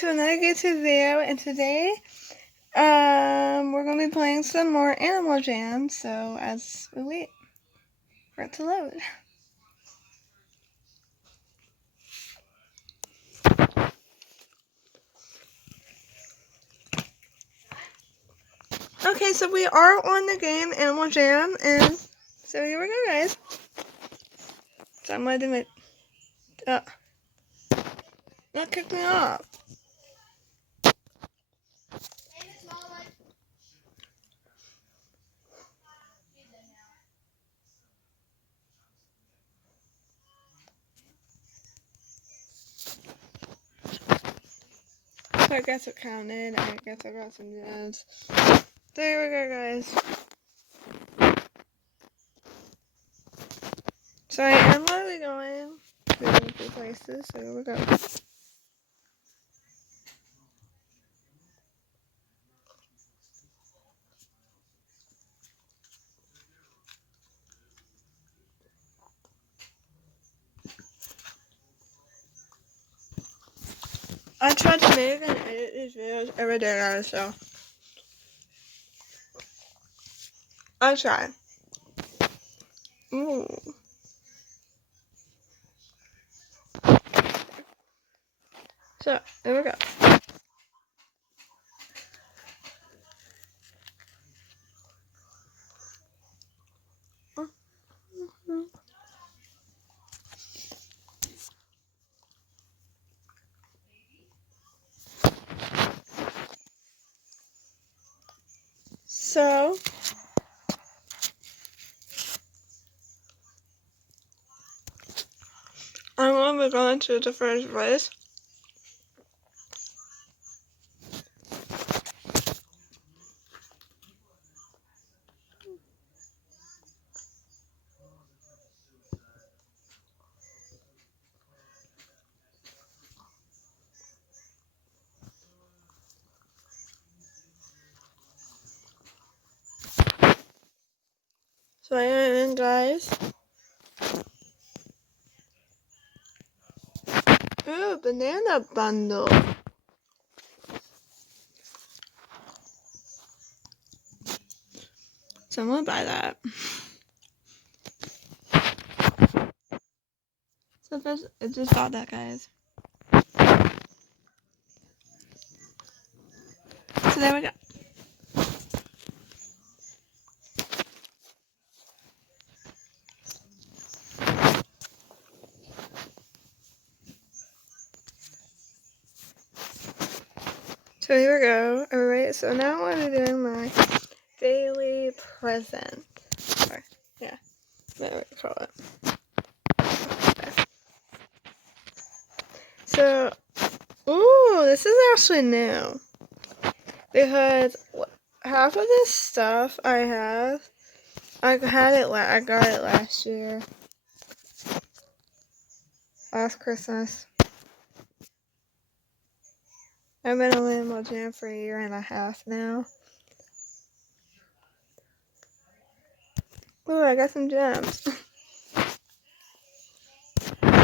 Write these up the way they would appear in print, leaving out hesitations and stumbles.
to another YouTube video, and today, we're gonna be playing some more Animal Jam. So as we wait for it to load. Okay, so we are on the game Animal Jam, and so here we go, guys. So I'm gonna do my, not kick me off. So I guess it counted. I guess I got some gems. So here we go, guys. So I am literally going to a few places. So here we go. I tried to make and edit these videos every day, guys, so I try. Ooh. So, there we go. So, I'm going to be going to the first place. So I am in, guys. Ooh, banana bundle. So I'm going to buy that. So I just bought that, guys. So there we go. So here we go. Alright, so now I'm going to be doing my daily present. Or, yeah, whatever you call it. Okay. So, ooh, this is actually new. Because half of this stuff I have, I got it last year. Last Christmas. I've been on Animal Jam for a year and a half now. Ooh, I got some gems. So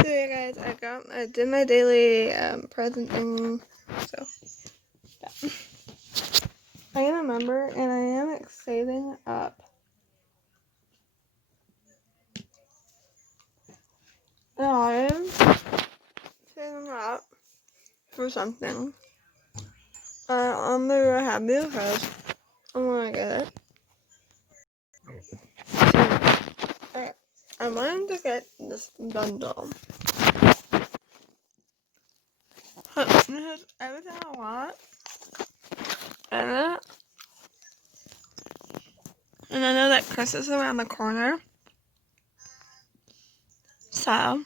yeah, guys, I did my daily present thing. So yeah. I am a member and I am saving up. And I am saving up for something. I'm very happy because I'm gonna get it. So, I wanted to get this bundle. This is everything I want in it. And I know that Christmas is around the corner. So,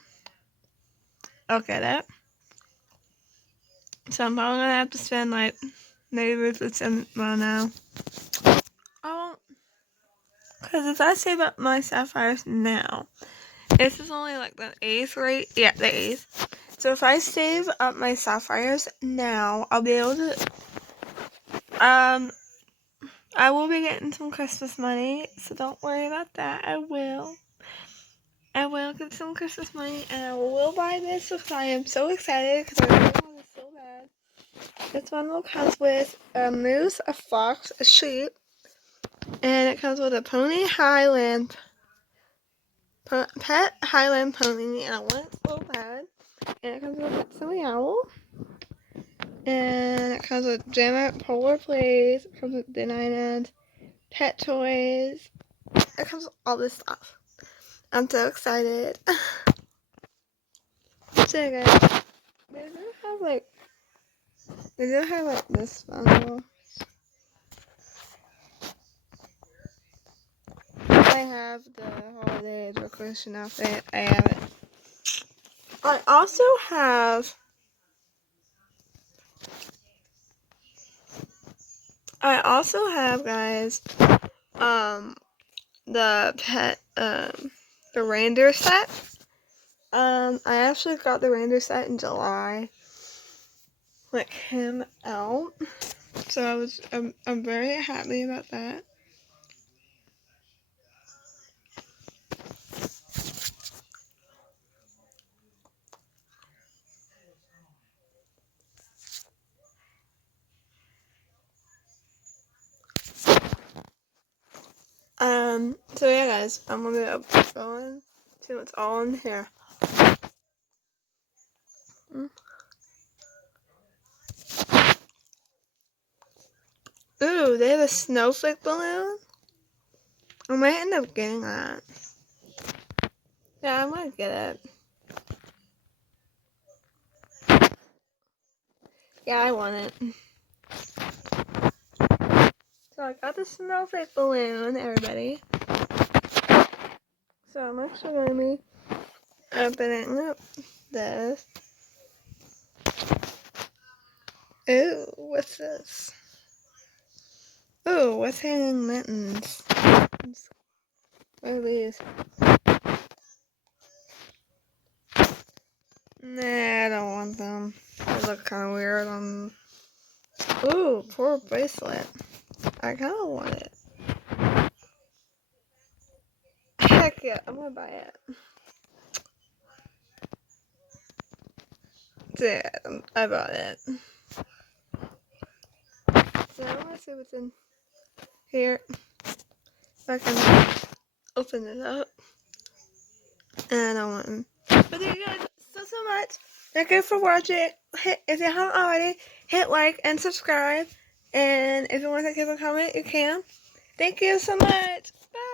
I'll get it. So I'm probably gonna have to spend like maybe if it's in now. I won't, because if I save up my sapphires now, this is only like the 8th, right? Yeah, the 8th. So if I save up my sapphires now, I'll be able to, I will be getting some Christmas money, so don't worry about that. I will get some Christmas money, and I will buy this because I am so excited because I really want it so bad. This bundle comes with a moose, a fox, a sheep, and it comes with a pony Highland, pet Highland pony, and I want it so bad. And it comes with a silly owl, and it comes with Jammer Polar Plays, it comes with the 9 pet toys, it comes with all this stuff. I'm so excited. So guys, they do have like this bundle. I have the holiday decoration outfit. I have it. I also have guys, the pet, the reindeer set. I actually got the reindeer set in July, like him out. So I'm very happy about that. So yeah guys, I'm gonna go and see what's all in here. Ooh, they have a snowflake balloon. I might end up getting that. Yeah, I might get it. Yeah, I want it. So I got the snowflake balloon, everybody. So I'm actually going to be opening up this. Ooh, what's this? Ooh, what's hanging mittens? What are these? Nah, I don't want them. They look kind of weird on. Ooh, poor bracelet. I kind of want it. Heck yeah, I'm gonna buy it. Yeah, I bought it. So I'm gonna see what's in here. If I can open it up. And I want them. But thank you guys so much. Thank you for watching. If you haven't already, hit like and subscribe. And if you want to give a comment, you can. Thank you so much. Bye.